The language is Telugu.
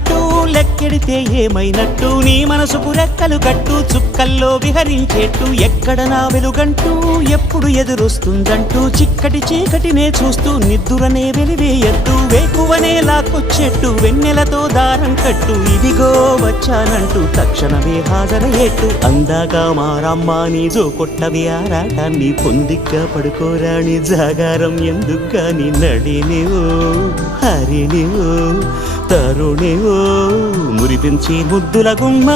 అంటూ లెక్కెడితే ఏమైనట్టు నీ మనసుకు రెక్కలు కట్టు చుక్కల్లో విహరించేట్టు ఎక్కడ నా వెలుగంటూ ఎప్పుడు ఎదురొస్తుందంటూ చిక్కటి చీకటినే చూస్తూ నిద్దురనే వెలివేయద్దు వేకువనే లాక్కొచ్చేట్టు వెన్నెలతో దారం కట్టు ఇదిగో వచ్చానంటూ తక్షణమే హాజరయ్యేట్టు అందాక మారమ్మ నీ జో కొట్టవి ఆరాటాన్ని పొందిగ్గా పడుకోరాని జాగారం ఎందుకు గాని నడినివో హరినివో తరుణివో మురిపించి ముద్దుల గుమ్మ